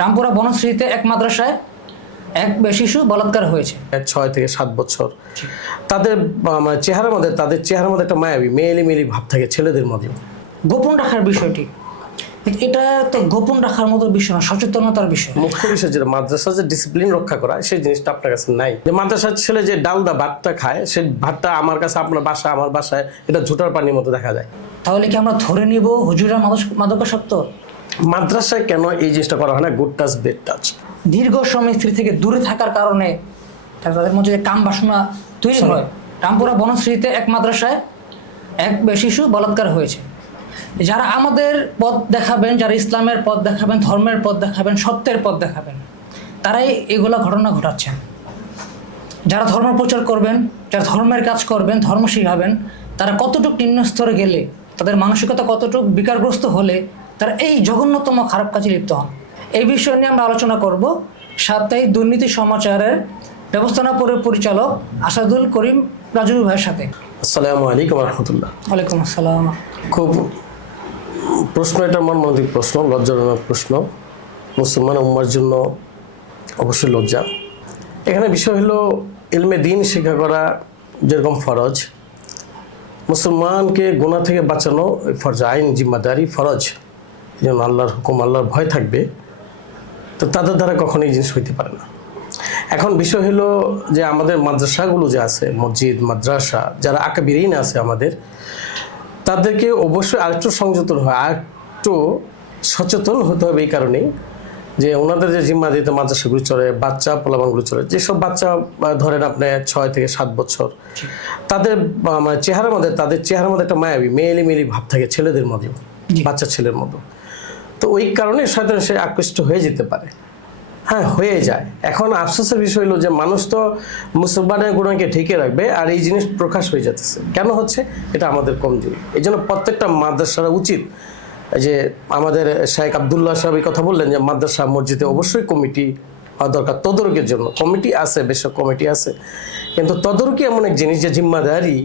রামপুরা বনশ্রীতে এক মাদ্রাসায় এক শিশু বলাৎকার হয়েছে। 6 থেকে 7 বছর তাদের মানে তাদের চেহারার মধ্যে একটা মায়াবী মেয়েলি ভাব থাকে ছেলেদের মধ্যে। গোপন রাখার বিষয়টি, এটা তো গোপন রাখার মতো বিষয় না, সচেতনতার বিষয়। মুখ্য বিষয় যেটা মাদ্রাসা যে ডিসিপ্লিন রক্ষা করা, সেই জিনিসটা আপনার কাছে নাই। যে মাদ্রাসার ছেলে যে ডালদা ভাতটা খায়, সেই ভাতটা আমার কাছে আপনার বাসায় আমার বাসায় এটা ঝুটার পানির মতো দেখা যায়। তাহলে কি আমরা ধরে নিব হুজুরা মাদকাসক্ত? মাদ্রাসায় কেন এই জিনিসটা করা হয় না? Good touch bad touch. দীর্ঘ সময় স্ত্রী থেকে দূরে থাকার কারণে তাদের মধ্যে যে কাম বাসনা তৈরি হয়। রামপুরা বনশ্রীতে এক মাদ্রাসায় এক শিশু বলাৎকার হয়েছে। যারা আমাদের পথ দেখাবেন, যারা ইসলামের পথ দেখাবেন, ধর্মের পথ দেখাবেন, সত্যের পথ দেখাবেন, তারাই এগুলো ঘটনা ঘটাচ্ছেন। যারা ধর্ম প্রচার করবেন, যারা ধর্মের কাজ করবেন, ধর্ম শিখাবেন, তারা কতটুকু নিম্ন স্তরে গেলে, তাদের মানসিকতা কতটুকু বিকারগ্রস্ত হলে তারা এই জঘন্যতম খারাপ কাজে লিপ্ত হন। এই বিষয় নিয়ে আমরা আলোচনা করব সাপ্তাহিক দুর্নীতি সমাচারের ব্যবস্থাপনা পরিচালক আসাদুল করিম রাজু ভাইয়ের সাথে। আসসালামু আলাইকুম রহমতুল্লাহ। ওয়ালাইকুম আসসালাম। খুব প্রশ্ন, এটা মর্মান্তিক প্রশ্ন, লজ্জাজনক প্রশ্ন। মুসলমান উম্মার জন্য অবশ্যই লজ্জা। এখানে বিষয় হলো ইলমে দ্বীন শিক্ষা করা যেরকম ফরজ, মুসলমানকে গুনাহ থেকে বাঁচানো ফরজ, আইন, জিম্মাদারি, ফরজ। যেমন আল্লাহর হুকুম, আল্লাহর ভয় থাকবে, তো তাদের দ্বারা কখনো এই জিনিস হইতে পারে না। এখন বিষয় হলো যে আমাদের মাদ্রাসাগুলো যে আছে, মসজিদ মাদ্রাসা, যারা আকাবিরিন আছে আমাদের, তাদেরকে অবশ্যই আরেকটু সংযত হয়, আরেকটু সচেতন হতে হবে। এই কারণেই যে ওনাদের যে জিম্মা দিতে মাদ্রাসাগুলো চলে, বাচ্চা পোলাপানগুলো চলে, যেসব বাচ্চা ধরেন আপনি 6 থেকে 7 বছর, তাদের মানে তাদের চেহারার মধ্যে একটা মায়াবী মেয়েলি ভাব থাকে ছেলেদের মধ্যে, বাচ্চা ছেলের মতো। তো ওই কারণে শয়তান সে আকৃষ্ট হয়ে যেতে পারে। হ্যাঁ, হয়ে যায়। এখন আফসোসের বিষয় হলো যে মানুষ তো মুসলমানের গুণাকে ঢেকে রাখবে, আর এই জিনিস প্রকাশ হয়ে যাচ্ছে। কেন হচ্ছে? এটা আমাদের কমজোরি। এই জন্য প্রত্যেকটা মাদ্রাসার উচিত, যে আমাদের শেখ আবদুল্লাহ সাহেব এই কথা বললেন যে মাদ্রাসা মসজিদে অবশ্যই কমিটি হওয়া দরকার তদারকির জন্য। কমিটি আছে, বেশক কমিটি আছে, কিন্তু তদারকি এমন এক জিনিস যে জিম্মাদারি,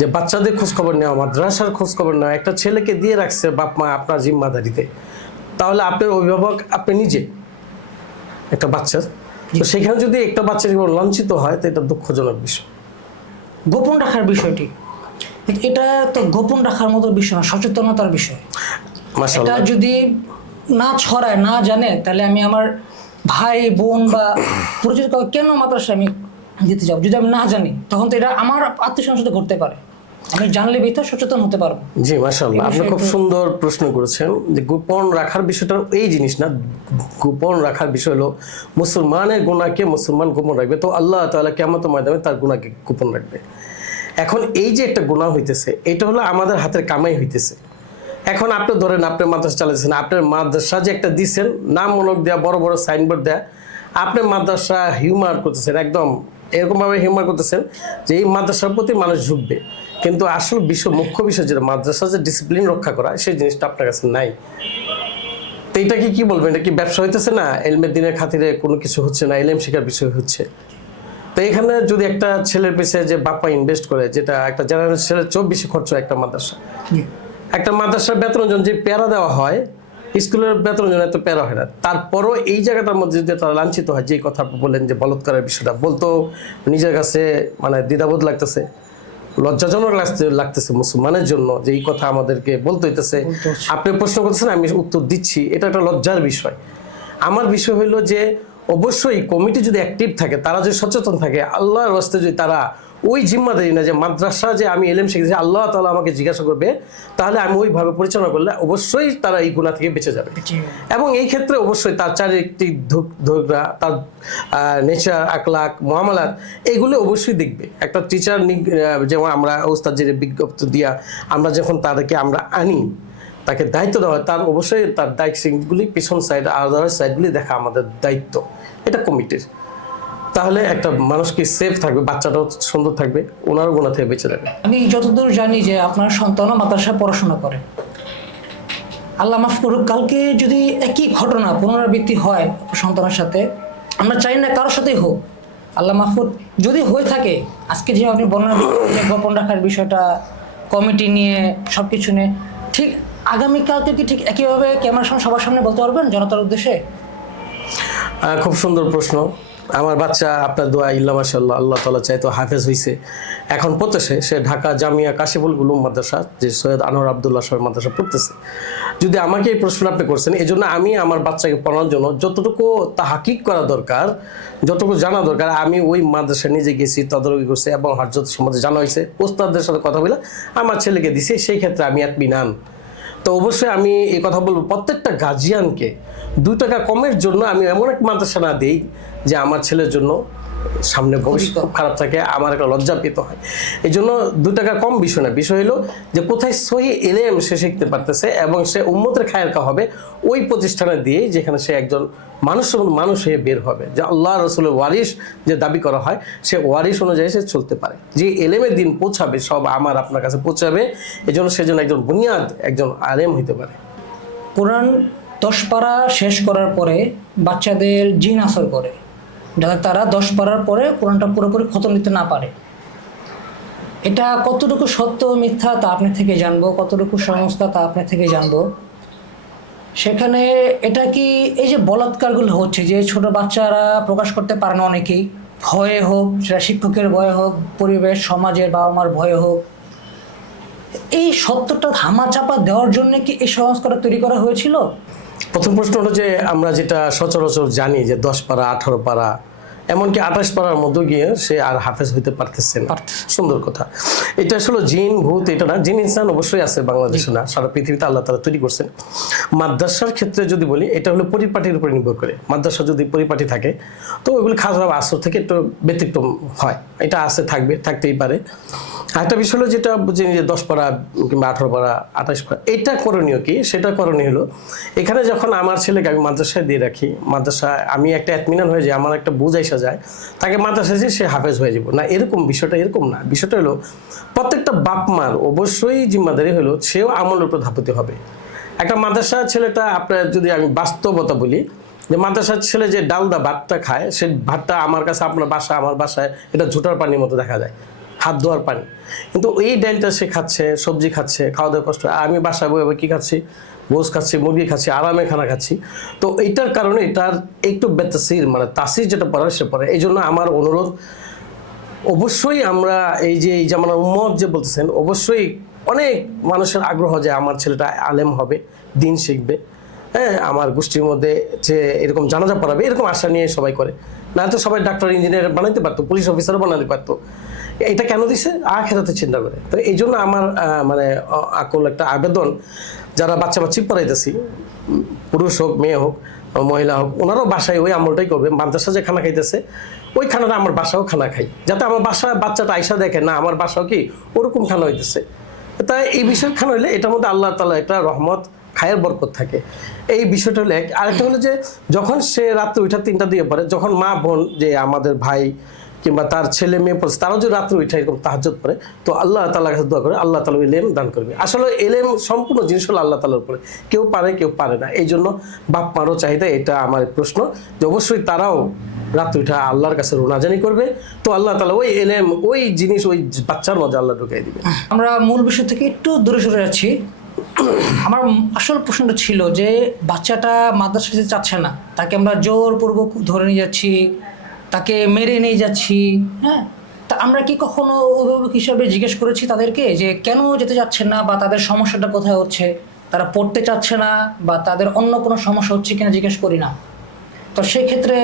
যে বাচ্চাদের খোঁজখবর নেওয়া, মাদ্রাসার খোঁজখবর নেওয়া, একটা ছেলেকে দিয়ে রাখছে বাপ মা আপনার জিম্মাদারিতে, তাহলে আপনার অভিভাবক আপনি নিজে একটা বাচ্চার, তো সেখানে যদি একটা বাচ্চা লাঞ্ছিত হয়, তো এটা দুঃখজনক বিষয়। গোপন রাখার বিষয়টি, এটা তো গোপন রাখার মতো বিষয় না, সচেতনতার বিষয়। এটা যদি না ছড়ায়, না জানে, তাহলে আমি আমার ভাই বোন বা পরিচিত কেন মাদ্রাসায় আমি দিতে যাবো? যদি আমি না জানি, তখন তো এটা আমার আত্মীয় সংসদে ঘটতে পারে। আমি জানলে ভিতর সচেতন হতে পারবো। জি, মাশাআল্লাহ, আপনি খুব সুন্দর প্রশ্ন করেছেন। যে গোপন রাখার বিষয়টা এই জিনিস না, গোপন রাখার বিষয় হলো মুসলমানের গুনাহকে মুসলমান গোপন রাখবে, তো আল্লাহ তাআলা কিয়ামতের ময়দানে তার গুনাহকে গোপন রাখবে। এখন এই যে একটা গুনাহ হইতেছে, এটা হলো আমাদের হাতের কামাই হইতেছে। এখন আপনি ধরেন আপনি মাদ্রাসা চালাচ্ছেন, আপনার মাদ্রাসা যে একটা দিচ্ছেন, নাম মূলক দেয়া, বড় বড় সাইনবোর্ড দেয়া, আপনি মাদ্রাসা হিউমার করতেছেন, একদম এরকমভাবে হিউমার করতেছেন যে এই মাদ্রাসার প্রতি মানুষ ঝুঁকবে। কিন্তু আসল মুখ্য বিষয় যেটা মাদ্রাসা যে ডিসিপ্লিন রক্ষা করা, সেই জিনিসটা আপনার কাছে নাই। তো এটাকে কি বলবেন? এটা কি ব্যবসা হইতেছে না? এলমের দিনের খাতিরে কোনো কিছু হচ্ছে না, এলএম শিক্ষার বিষয় হচ্ছে। তো এখানে যদি একটা ছেলের পিছিয়ে যে বাপ্পা ইনভেস্ট করে, যেটা একটা জেনারেল ছেলের 24 খরচ হয় একটা মাদ্রাসা, একটা মাদ্রাসার বেতন যে প্যারা দেওয়া হয়, স্কুলের বেতন এত প্যারা হয় না, তারপরও এই জায়গাটার মধ্যে যদি তারা লাঞ্ছিত হয়, যে কথা বললেন যে বলৎকারের বিষয়টা, বলতো নিজের কাছে মানে দ্বিধাবোধ লাগতেছে, লজ্জাজনক লাগতেছে মুসলমানের জন্য যে এই কথা আমাদেরকে বলতে হইতেছে। আপনি প্রশ্ন করতেছেন, আমি উত্তর দিচ্ছি, এটা একটা লজ্জার বিষয়। আমার বিষয় হইলো যে অবশ্যই কমিটি যদি অ্যাক্টিভ থাকে, তারা যদি সচেতন থাকে, আল্লাহর রাস্তে যদি তারা ওই জিম্মাদারি না যে মাদ্রাসা যে আমি এলএম শিখেছি, আল্লাহ তাআলা আমাকে জিজ্ঞাসা করবে, তাহলে আমি ওইভাবে পরিচালনা করলে অবশ্যই তারা এই গুনাহ থেকে বেঁচে যাবে। এবং এই ক্ষেত্রে অবশ্যই তার চারিত্রিক ধৈর্য, তার নেচার, আকলাক, মুআমালাত, এগুলো অবশ্যই দেখবে। একটা টিচার যেমন আমরা ওস্তাদের বিজ্ঞপ্তি দিয়া আমরা যখন তাদেরকে আমরা আনি, তাকে দায়িত্ব দেওয়া হয়, তার অবশ্যই তার দায়িত্বগুলি পিছন সাইড, আদার সাইডগুলি দেখা আমাদের দায়িত্ব, এটা কমিটির। তাহলে একটা মানুষ কি সেফ থাকবে, বাচ্চাটাও সুন্দর থাকবে, ওনারও গুনাহ থেকে বেঁচে যাবে। আমি যতদূর জানি যে আপনার সন্তানও মাদ্রাসায় পড়াশোনা করে, আল্লাহ মাফ করুক, কালকে যদি একই ঘটনা পুনরাবৃত্তি হয় সন্তানের সাথে, আমরা চাই না কারোর সাথেই হোক, আল্লাহ মাফ করুক, যদি হয়ে থাকে, আজকে যে আপনি বর্ণনা গোপন রাখার বিষয়টা, কমিটি নিয়ে সব কিছু নিয়ে, ঠিক আগামীকালকে কি ঠিক একইভাবে ক্যামেরার সামনে সবার সামনে বলতে পারবেন জনতার উদ্দেশ্যে? খুব সুন্দর প্রশ্ন। আমার বাচ্চা আপনার দোয়া ইল্লা মাশাআল্লাহ আল্লাহ তাআলা চাই তো হাফেজ হয়েছে, এখন পড়তেছে সে ঢাকা জামিয়া কাশিফুল উলুম মাদ্রাসা, যে সৈয়দ আনোয়ার আব্দুল্লাহ সাহেব মাদ্রাসা পড়তেছে। যদি আমাকে এই প্রশ্ন আপনি করছেন, এই জন্য আমি আমার বাচ্চাকে পড়ানোর জন্য যতটুকু তাহাকিক করা দরকার, যতটুকু জানা দরকার, আমি ওই মাদ্রাসায় নিজে গেছি, তদারকি করছি এবং হযরত সম্বন্ধে জানা হয়েছে, ওস্তাদদের সাথে কথা বলে আমার ছেলেকে দিছি, সেই ক্ষেত্রে আমি ইতমিনান। তো অবশ্যই আমি এই কথা বলবো, প্রত্যেকটা গার্জিয়ানকে 2 টাকা কমের জন্য আমি এমন এক মাদ্রাসা না দিই যে আমার ছেলের জন্য সামনে ভবিষ্যৎ খুব খারাপ থাকে, আমার একটা লজ্জা পেতে হয়। এই জন্য 2 টাকা কম বিষয় না, বিষয় হলো যে কোথায় সহি এলেম সে শিখতে পারতেছে এবং সে উম্মতের খায়েরকা হবে ওই প্রতিষ্ঠানে দিয়ে, যেখানে সে একজন মানুষ হয়ে বের হবে, যে আল্লাহ রসুলের ওয়ারিস যে দাবি করা হয়, সে ওয়ারিস অনুযায়ী সে চলতে পারে, যে এলেমের দিন পৌঁছাবে সব আমার আপনার কাছে পৌঁছাবে, এই জন্য সেজন্য একজন বুনিয়াদ, একজন আলেম হইতে পারে। কোরআন 10 পারা শেষ করার পরে বাচ্চাদের জিন আসর করে, যাতে তারা 10 পারার পরে কোরআনটা পুরোপুরি খতম দিতে না পারে। এটা কতটুকু সত্য মিথ্যা তা আপনি থেকে জানবো, কতটুকু সংস্থা তা আপনি থেকে জানবো। সেখানে এটা কি এই যে বলাৎকারগুলো হচ্ছে, যে ছোট বাচ্চারা প্রকাশ করতে পারে না অনেকেই, ভয়ে হোক, সেটা শিক্ষকের ভয়ে হোক, পরিবেশ সমাজের বাবা মার ভয়ে হোক, এই সত্যটা ধামাচাপা দেওয়ার জন্য কি এই সংস্কারটা তৈরি করা হয়েছিল? প্রথম প্রশ্ন হলো যে আমরা যেটা সচরাচর জানি যে 10 পারা 18 পারা এমনকি 28 পারার মধ্যে গিয়ে সে আর হাফেজ হইতে পারতেছে না। সুন্দর কথা। এটা আসলে জিন ভূত এটা না, জিন ইনসান অবশ্যই আছে বাংলাদেশে না, সারা পৃথিবীতে আল্লাহ তাআলা তৈরি করছেন। মাদ্রাসার ক্ষেত্রে যদি বলি, এটা হলো পরিপাটির উপর নির্ভর করে। মাদ্রাসা যদি পরিপাটি থাকে তো ওইগুলো খারাপ আসর থেকে একটু ব্যতিক্রম হয়, এটা আছে, থাকবে, থাকতেই পারে। আরেকটা বিষয় হলো যেটা বুঝি যে 10 পারা কিংবা 18 পারা 28 পারা, এটা করণীয় কি? সেটা করণীয় হলো এখানে যখন আমার ছেলেকে আমি মাদ্রাসায় দিয়ে রাখি, মাদ্রাসায় আমি একটা ইতমিনান হয়ে যায়, আমার একটা বুঝ আইসা যায়, তাকে মাদ্রাসায় যে সে হাফেজ হয়ে যাব না, এরকম বিষয়টা এরকম না। বিষয়টা হলো প্রত্যেকটা বাপ মার অবশ্যই জিম্মাদারি হলো সেও আমলের উপর ধাপতে হবে। একটা মাদ্রাসার ছেলেটা, আপনার যদি আমি বাস্তবতা বলি, যে মাদ্রাসার ছেলে যে ডালদা ভাতটা খায়, সে ভাতটা আমার কাছে, আপনার বাসা আমার বাসায়, এটা ঝুটার পানির মতো দেখা যায়, হাত ধোয়ার পানি। কিন্তু এই ডালটা সে খাচ্ছে, সবজি খাচ্ছে, খাওয়া দাওয়া কষ্ট। আর আমি বাসায় বই কী খাচ্ছি? গোস খাচ্ছি, মুরগি খাচ্ছি, আরামে খানা খাচ্ছি। তো এইটার কারণে এটার একটু বেতাসির, মানে তাসির যেটা পড়ে সে পড়ে। এই জন্য আমার অনুরোধ, অবশ্যই আমরা এই যে আমার উম্মত যে বলতেছেন, অবশ্যই অনেক মানুষের আগ্রহ যে আমার ছেলেটা আলেম হবে, দিন শিখবে, হ্যাঁ, আমার গোষ্ঠীর মধ্যে যে এরকম জানাজা পড়াবে, এরকম আশা নিয়ে সবাই করে। না তো সবাই ডাক্তার ইঞ্জিনিয়ার বানাইতে পারতো, পুলিশ অফিসারও বানাতে পারতো। এটা কেন দিছে? আখিরাতে চিন্তা করে। তো এই জন্য আমার মানে আকুল একটা আবেদন, যারা বাচ্চা বাচ্চি পড়াইতেছি, পুরুষ হোক, মেয়ে হোক, মহিলা হোক, ওনারাও বাসায় ওই আমলটাই করবে। মাদ্রাসা যে খানা খাইতেছে, ওই খানাটা আমার বাসাও খানা খাই, যাতে আমার বাসায় বাচ্চাটা আইসা দেখে না আমার বাসাও কি ওরকম খানা হইতেছে। তাই এই বিষয়ের খানা হইলে এটার মধ্যে আল্লাহ তাআলা একটা রহমত, খায়ের বরকত থাকে। এই বিষয়টা হলো এক। আরেকটা হলো যে যখন সে রাত্রে উঠা 3টা দিয়ে পড়ে, যখন মা বোন যে আমাদের ভাই কিংবা তার ছেলে মেয়ে পড়ছে, তারাও যদি রাত্রে উঠে এরকম তাহাজ্জুদ পড়ে, তো আল্লাহ তাআলার কাছে দোয়া করে, আল্লাহ তাআলা এলেম দান করবে। আসলে এলেম সম্পূর্ণ জিনিস হলো আল্লাহ তাআলার উপরে, কেউ পারে কেউ পারে না। এই জন্য বাপ মারও চাহিদা, এটা আমার প্রশ্ন, যে অবশ্যই তারাও রাত্রে উঠে আল্লাহর কাছে রোনাজানি করবে, তো আল্লাহ তাআলা ওই এলেম, ওই জিনিস ওই বাচ্চার মধ্যে আল্লাহ ঢুকাই দিবে। আমরা মূল বিষয় থেকে একটু দূরে সরে যাচ্ছি। আমার আসল প্রশ্নটা ছিল যে বাচ্চাটা মাদ্রাসা যেতে চাচ্ছে না, তাকে আমরা জোরপূর্বক ধরে নিয়ে যাচ্ছি, তাকে মেরে নিয়ে যাচ্ছি, হ্যাঁ, তা আমরা কি কখনো অভিভাবক হিসাবে জিজ্ঞেস করেছি তাদেরকে যে কেন যেতে চাচ্ছে না, বা তাদের সমস্যাটা কোথায় হচ্ছে? তারা পড়তে চাচ্ছে না, বা তাদের অন্য কোনো সমস্যা হচ্ছে কিনা জিজ্ঞেস করি না। তো সেক্ষেত্রে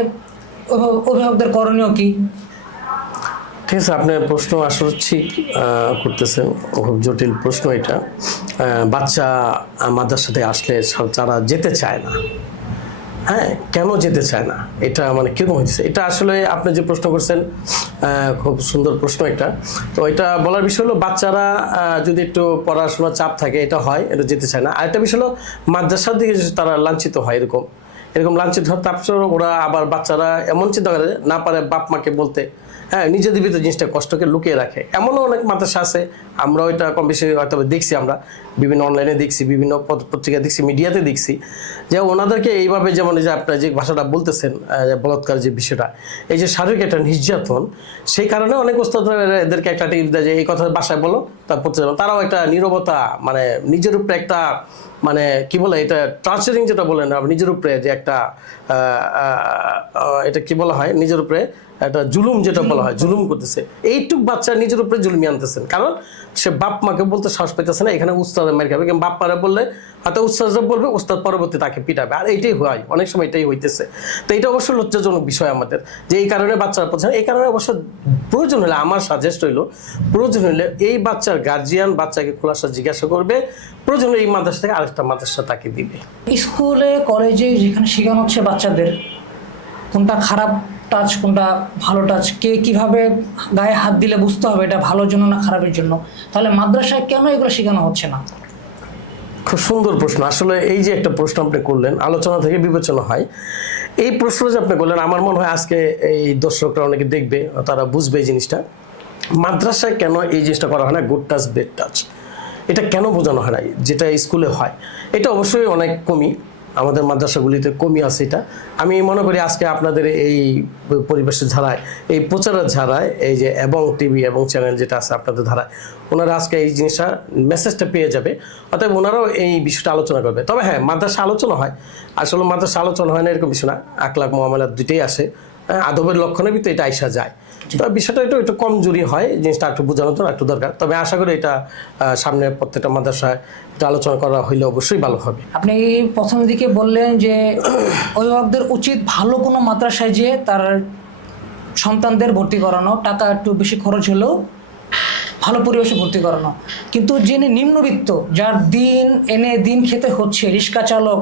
অভিভাবকদের করণীয় কি? ঠিক আছে, আপনার প্রশ্ন আসলে ঠিক করতেছেন, খুব জটিল প্রশ্ন এটা। বাচ্চা মাদ্রাসাতে আসলে তারা যেতে চায় না, হ্যাঁ, কেন যেতে চায় না, এটা মানে কীরকম হচ্ছে, এটা আসলে আপনি যে প্রশ্ন করছেন খুব সুন্দর প্রশ্ন একটা। তো এটা বলার বিষয় হলো, বাচ্চারা যদি একটু পড়াশোনার চাপ থাকে, এটা হয়, এটা যেতে চায় না। আরেকটা বিষয় হলো মাদ্রাসার দিকে তারা লাঞ্ছিত হয়, এরকম লাঞ্ছিত হয়, তারপর ওরা আবার বাচ্চারা এমন চিন্তা করে না পারে বাপ মাকে বলতে, হ্যাঁ, নিজেদের ভিতরে জিনিসটা কষ্টকে লুকিয়ে রাখে। এমনও অনেক মাদ্রাসা আছে, আমরা ওইটা কম বেশি হয়তো দেখছি, আমরা বিভিন্ন অনলাইনে দেখছি, বিভিন্ন পত্রিকা দেখছি, মিডিয়াতে দেখছি, যে ওনাদেরকে এইভাবে, যেমন এই যে আপনার যে ভাষাটা বলতেছেন, বলাৎকার যে বিষয়টা, এই যে শারীরিক একটা নির্যাতন, সেই কারণে অনেক ওস্তাদরা এদেরকে একটা টিপ দেয় যে এই কথা বাসায় বলো, তারা পড়তে যাবে, তারাও একটা নীরবতা, মানে নিজের উপরে একটা, মানে কি বলে এটা টর্চারিং যেটা বলেন নিজের উপরে যে একটা এটা কি বলা হয়, নিজের উপরে একটা জুলুম যেটা বলা হয়, জুলুম করতেছে। এইটুক বাচ্চা নিজের উপরে জুলুমি আনতেছেন, কারণ সে বাপ মাকে বলতে সাহস পাইতেছে না। এখানে উস্তাদের মার খাবে, কিন্তু বাপ মারে বললে হয়তো উস্তাদরা বলবে, উস্তাদ পরবর্তী তাকে পিটাবে, আর এইটাই হয় অনেক সময়, এটাই হইতেছে। তো এটা অবশ্য লজ্জাজনক বিষয় আমাদের, যে এই কারণে বাচ্চারা পড়ছে না। এই কারণে অবশ্য প্রয়োজন হলে, আমার সাজেস্ট হইলো, প্রয়োজন হলে এই বাচ্চার গার্জিয়ান বাচ্চাকে খোলাসা জিজ্ঞাসা করবে, প্রয়োজন হলে এই মাদ্রাসা থেকে আরেকটা মাদ্রাসা তাকে দিবে। স্কুলে কলেজে যেখানে শেখানো হচ্ছে বাচ্চাদের কোনটা খারাপ টাচ কোনটা ভালো টাচ, কে কিভাবে গায়ে হাত দিলে বুঝতে হবে এটা ভালোর জন্য না খারাপের জন্য, তাহলে মাদ্রাসায় কেন এগুলো শেখানো হচ্ছে না? খুব সুন্দর প্রশ্ন। আসলে এই যে একটা প্রশ্ন আপনি করলেন, আলোচনা থেকে বিবেচনা হয়, এই প্রশ্ন যে আপনি করলেন, আমার মনে হয় আজকে এই দর্শকরা অনেকে দেখবে, তারা বুঝবে এই জিনিসটা। মাদ্রাসায় কেন এই জিনিসটা করা হয় না, গুড টাচ বেড টাচ, এটা কেন বোঝানো হয় না যেটা স্কুলে হয়? এটা অবশ্যই অনেক কমই, আমাদের মাদ্রাসাগুলিতে কমই আছে। এটা আমি মনে করি আজকে আপনাদের এই পরিবেশের ধারায়, এই প্রচারের ধারায়, এই যে এবং টিভি এবং চ্যানেল যেটা আছে আপনাদের ধারায়, ওনারা আজকে এই জিনিসটা মেসেজটা পেয়ে যাবে, অতএব ওনারাও এই বিষয়টা আলোচনা করবে। তবে হ্যাঁ, মাদ্রাসা আলোচনা হয়, আসলে মাদ্রাসা আলোচনা হয় না এরকম বিষয় না, আখলাক মুআমালাত দুইটাই আসে, আদবের লক্ষণের ভিতরে এটা আইসা যায়। তো বিষয়টা একটু কমজোরি হয়, জিনিসটা একটু বোঝানোর তো একটু দরকার। তবে আশা করি এটা সামনে প্রত্যেকটা মাদ্রাসায় এটা আলোচনা করা হইলে অবশ্যই ভালো হবে। আপনি প্রথম দিকে বললেন যে অভিভাবকদের উচিত ভালো কোনো মাদ্রাসায় যেয়ে তার সন্তানদের ভর্তি করানো, টাকা একটু বেশি খরচ হলেও ভালো পরিবেশে ভর্তি করানো। কিন্তু যিনি নিম্নবিত্ত, যার দিন এনে দিন খেতে হচ্ছে, রিক্সা চালক,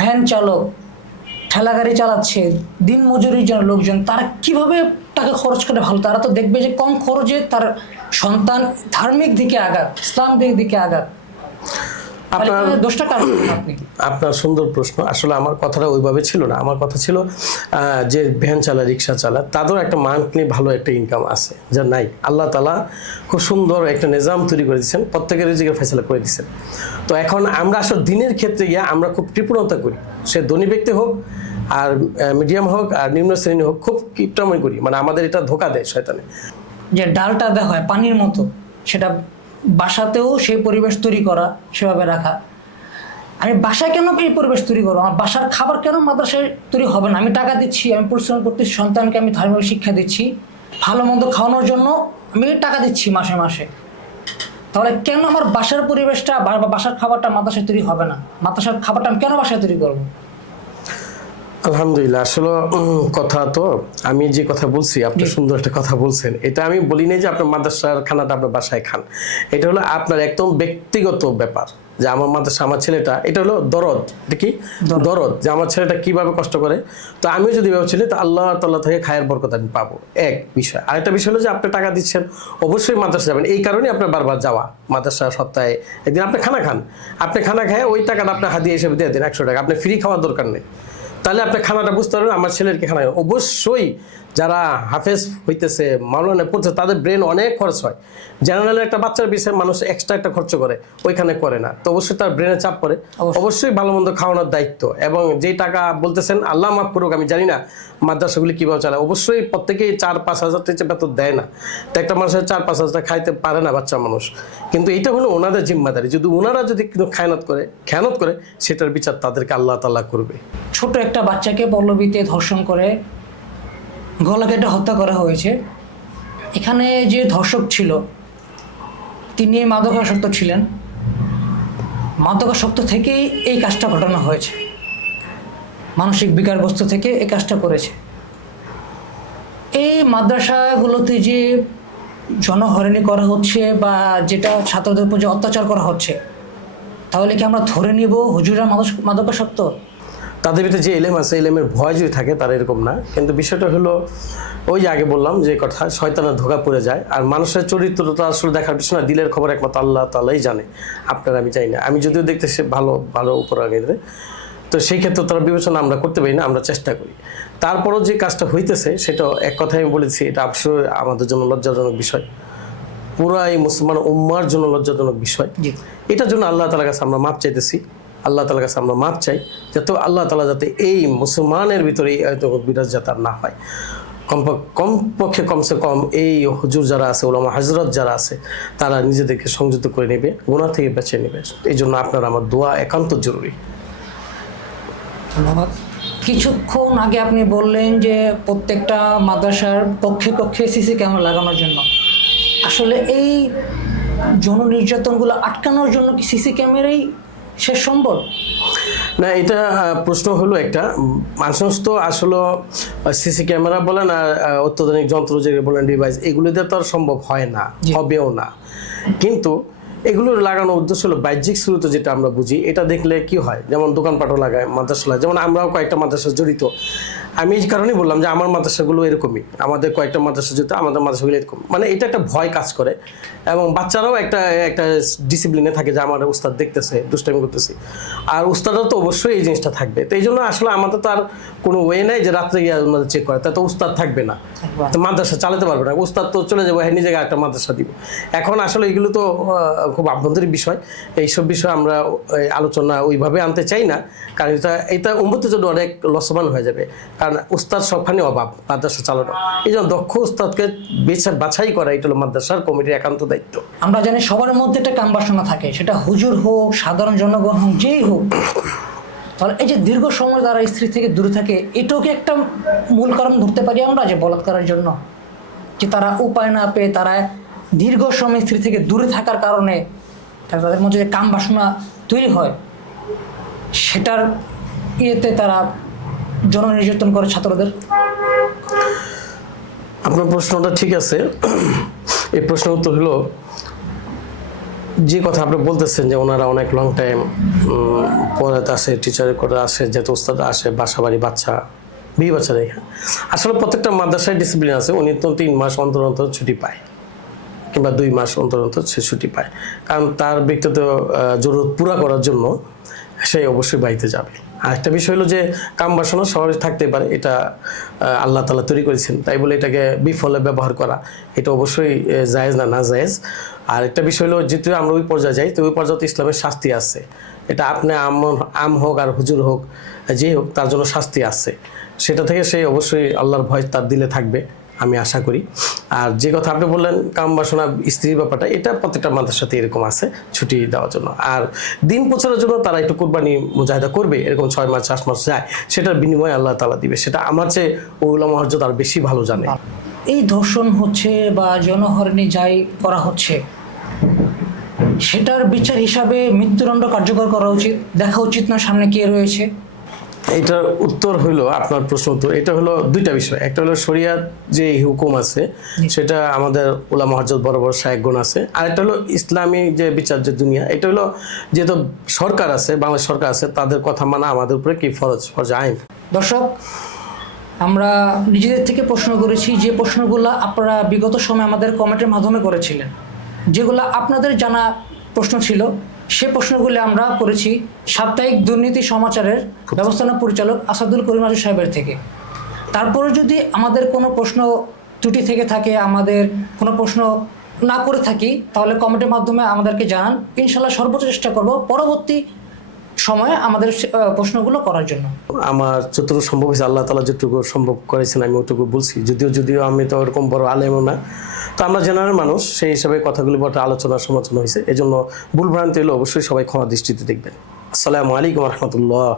ভ্যান চালক, ঠেলা গাড়ি চালাচ্ছে, দিন মজুরির জন্য লোকজন, তারা কিভাবে টাকা খরচ করে ভালো? তারা তো দেখবে যে কম খরচে তার সন্তান ধার্মিক দিকে আগাক, ইসলাম দিকে আগাক। আপনার দোষটা কার? আপনি আপনার সুন্দর প্রশ্ন। আসলে আমার কথাটা ওইভাবে ছিল না, আমার কথা ছিল যে ভ্যান চালা, রিক্সা চালা, তাদেরও একটা মান্থলি ভালো একটা ইনকাম আছে, যা নাই। আল্লাহ তাআলা খুব সুন্দর একটা নিজাম তৈরি করে দিচ্ছেন, প্রত্যেকের রিজিকের ফয়সালা করে দিচ্ছেন। তো এখন আমরা আসলে দিনের ক্ষেত্রে গিয়ে আমরা খুব কৃপণতা করি, সে ধনী ব্যক্তি হোক আর মিডিয়াম হোক আর নিম্ন শ্রেণী হোক, খুব কিপটামি করি, মানে আমাদের এটা ধোকা দেয় শয়তানে। যে ডালটা দেওয়া হয় পানির মতো, সেটা বাসাতেও সেই পরিবেশ তৈরি করা, সেভাবে রাখা। আমি বাসায় কেন এই পরিবেশ তৈরি করবো? আমার বাসার খাবার কেন মাদ্রাসায় তৈরি হবে না? আমি টাকা দিচ্ছি, আমি পরিশ্রম করতেছি, সন্তানকে আমি ধার্মিক শিক্ষা দিচ্ছি, ভালো মন্দ খাওয়ানোর জন্য আমি টাকা দিচ্ছি মাসে মাসে, তাহলে কেন আমার বাসার পরিবেশটা বা বাসার খাবারটা মাদ্রাসায় তৈরি হবে না? মাদ্রাসার খাবারটা আমি কেন বাসায় তৈরি করবো? আলহামদুলিল্লাহ, আসলে কথা তো আমি যে কথা বলছি, আপনি সুন্দর একটা কথা বলছেন, এটা আমি বলি নাই যে আপনার মাদ্রাসার খানাটা আপনার বাসায় খান। এটা হলো আপনার একদম ব্যক্তিগত ব্যাপার, যে আমার মাদ্রাসা, আমার ছেলেটা, এটা হলো দরদ, এটা কি দরদ, যে আমার ছেলেটা কিভাবে কষ্ট করে। তো আমিও যদি ভাবছিলি তো আল্লাহ তাআলা থেকে খায়ের বরকত আমি পাবো, এক বিষয়। আরেকটা বিষয় হলো যে আপনি টাকা দিচ্ছেন, অবশ্যই মাদ্রাসা যাবেন, এই কারণেই আপনার বারবার যাওয়া মাদ্রাসা। সপ্তাহে একদিন আপনি খানা খান, আপনি খানা খায় ওই টাকাটা আপনার হাদিয়া হিসেবে দিয়ে দিন 100 টাকা, আপনি ফ্রি খাওয়ার দরকার নেই। তাহলে আপনি খানাটা বুঝতে পারবেন আমার ছেলেরকে খানা। অবশ্যই যারা হাফেজ হইতেছে, মাওলানা পড়ছে, তাদের ব্রেন অনেক খরচ হয়। জেনারেল একটা বাচ্চার বিষয়ে মানুষ এক্সট্রা একটা খরচ করে, ওইখানে করে না, তো অবশ্যই তার ব্রেনে চাপ পড়ে। অবশ্যই ভালো মন্দ খাওয়ানোর দায়িত্ব, এবং যেই টাকা বলতেছেন আল্লাহ মাফ করুক, আমি জানি না মাদ্রাসাগুলি কীভাবে চালায়, অবশ্যই প্রত্যেকেই 4-5 হাজার টাকা বেতন দেয় না, তো একটা মানুষের 4-5 হাজার টাকা খাইতে পারে না বাচ্চা মানুষ। কিন্তু এটা হলো ওনাদের জিম্মাদারি, যদি ওনারা যদি কিন্তু খেয়ানত করে সেটার বিচার তাদেরকে আল্লাহ তাআলা করবে। ছোট একটা বাচ্চাকে পল্লবীতে ধর্ষণ করে গলা কেটে হত্যা করা হয়েছে। এখানে যে ধর্ষক ছিল তিনি মাদকাসক্ত ছিলেন, মাদকাসক্ত থেকেই এই কাজটা ঘটানো হয়েছে, মানসিক বিকারগ্রস্ত থেকে এই কাজটা করেছে। এই মাদ্রাসাগুলোতে যে জনহরণি করা হচ্ছে বা যেটা ছাত্রদের উপর যে অত্যাচার করা হচ্ছে, তাহলে কি আমরা ধরে নিব হুজুরা মাদকাসক্ত? তাদের ভিতরে যে এলেম আছে, এলেমের ভয় যদি থাকে তারা এরকম না। কিন্তু বিষয়টা হলো ওই যে আগে বললাম যে কথা, শয়তানের ধোঁকা পড়ে যায়। আর মানুষের চরিত্রটা আসলে দেখার পিছনে দিলের খবর একমাত্র আল্লাহ তাআলাই জানে, আপনার আমি চাই না। আমি যদিও দেখতে সে ভালো ভালো উপর আগে, তো সেই ক্ষেত্রে তারা বিবেচনা আমরা করতে পারি না, আমরা চেষ্টা করি। তারপরও যে কাজটা হইতেছে সেটা এক কথায় আমি বলেছি, এটা অবশ্যই আমাদের জন্য লজ্জাজনক বিষয়, পুরাই মুসলমান উম্মার জন্য লজ্জাজনক বিষয়। এটার জন্য আল্লাহ তাআলার কাছে আমরা মাপ চাইতেছি, আল্লাহ তাআলার কাছে আমরা মাপ চাই, যাতে আল্লাহ তাআলা যাতে এই মুসলমানের ভিতরে এই বিরাজ যাতে না হয়। কমপক্ষে কমসে কম এই হুজুর যারা আছে, ওলামা হযরত যারা আছে, তারা নিজেদেরকে সংযত করে নেবে, গুনাহ থেকে বেঁচে নেবে। এই জন্য আপনার আমার দোয়া একান্ত জরুরি। ধন্যবাদ। কিছুক্ষণ আগে আপনি বললেন যে প্রত্যেকটা মাদ্রাসার কক্ষে কক্ষে সিসি ক্যামেরা লাগানোর জন্য। আসলে এই যৌন নির্যাতনগুলো আটকানোর জন্য কি সিসি ক্যামেরাই শেষ সম্বল? না, এটা প্রশ্ন হলো একটা, মানুষ তো আসলে সিসি ক্যামেরা বলেন আর অত্যাধুনিক যন্ত্র যে বলেন ডিভাইস, এগুলো দিয়ে তো আর সম্ভব হয় না, হবেও না। কিন্তু এগুলোর লাগানোর উদ্দেশ্য হলো বাহ্যিক শুরুতে যেটা আমরা বুঝি, এটা দেখলে কি হয়, যেমন দোকানপাটও লাগায়, মাদ্রাসা লাগায়, যেমন আমরাও কয়েকটা মাদ্রাসা জড়িত। আমি এই কারণেই বললাম যে আমার মাদ্রাসাগুলো এরকমই, আমাদের কয়েকটা মাদ্রাসা জড়িত, আমাদের মাদ্রাসাগুলো এরকম, মানে এটা একটা ভয় কাজ করে এবং বাচ্চারাও একটা একটা ডিসিপ্লিনে থাকে যে আমার উস্তাদ দেখতেছে, দুষ্টামি করতেছি, আর উস্তাদও তো অবশ্যই এই জিনিসটা থাকবে। তো এই জন্য আসলে আমাদের তো আর কোনো ওয়ে নাই যে রাত্রে গিয়ে আমাদের চেক করে, তাই তো উস্তাদ থাকবে না, তো মাদ্রাসা চালাতে পারবে না, উস্তাদ তো চলে যাবো, হ্যাঁ নিজেকে একটা মাদ্রাসা দিব। এখন আসলে এগুলো তো খুব আভ্যন্তরীণ বিষয়, এইসব বিষয় আমরা আলোচনা ওইভাবে আনতে চাই না, কারণ এটা উম্মতের জন্য অনেক লসমান হয়ে যাবে, কারণ উস্তাদ সবখানে অভাব মাদ্রাসা চালানো। এই জন্য দক্ষ উস্তাদকে বাছাই করা এটা হলো মাদ্রাসার কমিটির একান্ত দায়িত্ব। আমরা জানি সবার মধ্যে একটা কাম বাসনা থাকে, সেটা হুজুর হোক, সাধারণ জনগণ হোক, যেই হোক। তাহলে এই যে দীর্ঘ সময় তারা স্ত্রী থেকে দূরে থাকে, এটাও কি একটা মূল কারণ ধরতে পারি আমরা যে বলাৎকারের জন্য, যে তারা উপায় না পেয়ে তারা দীর্ঘ সময় স্ত্রী থেকে দূরে থাকার কারণে তাদের মধ্যে যে কাম বাসনা তৈরি হয়, সেটার ইয়েতে তারা জন নির্যাতন করে ছাত্রদের? আপনার প্রশ্নটা ঠিক আছে। এই প্রশ্নের উত্তর হলো, যে কথা আপনি বলতেছেন যে ওনারা অনেক লং টাইম পড়াতে আসে, টিচারের করে আসে, যেহেতু ওস্তাদ আসে, বাসা বাড়ি বাচ্চা, বিয়ে বাচ্চা দেখে, আসলে প্রত্যেকটা মাদ্রাসায় ডিসিপ্লিন আছে, উনি তো 3 মাস অন্তর অন্তর ছুটি পায় কিংবা 2 মাস অন্তর অন্তর সে ছুটি পায়, কারণ তার ব্যক্তিগত জরুরত পুরা করার জন্য সে অবশ্যই বাড়িতে যাবে। আর একটা বিষয় হলো যে কাম বাসনা সবারই থাকতে পারে, এটা আল্লাহ তাআলা তৈরি করেছেন, তাই বলে এটাকে বিফলে ব্যবহার করা এটা অবশ্যই জায়েজ না, না জায়েজ। আর একটা বিষয় হলো, যেহেতু আমরা ওই পর্যায়ে যাই, তো ওই পর্যায়ে তো ইসলামের শাস্তি আছে, এটা আপনি আম হোক আর হুজুর হোক, যে হোক, তার জন্য শাস্তি আছে, সেটা থেকে সে অবশ্যই আল্লাহর ভয় তার দিলে থাকবে, আমি আশা করি। আর যে কথা আপনি বললেন কাম বাসনা স্ত্রীর ব্যাপারটা, এটা প্রত্যেকটা মানুষের সাথে এরকম আছে ছুটি দেওয়ার জন্য। আর দিন প্রচারের জন্য তারা একটু কোরবানি মুজাহিদা করবে, এরকম 6 মাস 8 মাস যায়, সেটার বিনিময়ে আল্লাহ তাআলা দিবে, সেটা আমার চেয়ে উলামা হযরত আর বেশি ভালো জানে। এই ধর্ষণ হচ্ছে বা যৌনহরণী যাই করা হচ্ছে, সেটার বিচার হিসাবে মৃত্যুদণ্ড কার্যকর করা উচিত, দেখা উচিত না সামনে কে রয়েছে? এটার উত্তর হলো, আপনার প্রশ্ন উত্তর, এটা হলো দুইটা বিষয়। একটা হলো শরিয়াত যে হুকুম আছে, সেটা আমাদের উলামা হযরত বড় বড় শায়েখগণ আছে, আর একটা হলো ইসলামী যে বিচার যে দুনিয়া, এটা হলো যেহেতু সরকার আছে, বাংলাদেশ সরকার আছে, তাদের কথা মানা আমাদের উপরে কি ফরজ আইন। দর্শক, আমরা নিজেদের থেকে প্রশ্ন করেছি, যে প্রশ্নগুলো আপনারা বিগত সময় আমাদের কমেন্টের মাধ্যমে করেছিলেন, যেগুলো আপনাদের জানা প্রশ্ন ছিল, সে প্রশ্নগুলি আমরা করেছি সাপ্তাহিক দুর্নীতি সমাচারের ব্যবস্থাপনা পরিচালক আসাদুল করিম রাজু সাহেবের থেকে। তারপরে যদি আমাদের কোনো প্রশ্ন ত্রুটি থেকে থাকে, আমাদের কোনো প্রশ্ন না করে থাকি, তাহলে কমেন্টের মাধ্যমে আমাদেরকে জানান, ইনশাল্লাহ সর্বোচ্চ চেষ্টা করব পরবর্তী সময়ে আমাদের প্রশ্নগুলো করার জন্য। আমার যতটুকু সম্ভব হয়েছে, আল্লাহ তাআলা যেটুকু সম্ভব করেছেন আমি ওটুকু বলছি, যদিও আমি তো ওরকম বড় আলেমও না, তো আমরা জেনারেল মানুষ, সেই হিসাবে কথাগুলি বড় আলোচনা সমালোচনা হয়েছে, এই জন্য ভুল ভ্রান্তি হলে অবশ্যই সবাই ক্ষমা দৃষ্টিতে দেখবেন। আসসালামু আলাইকুম রহমতুল্লাহ।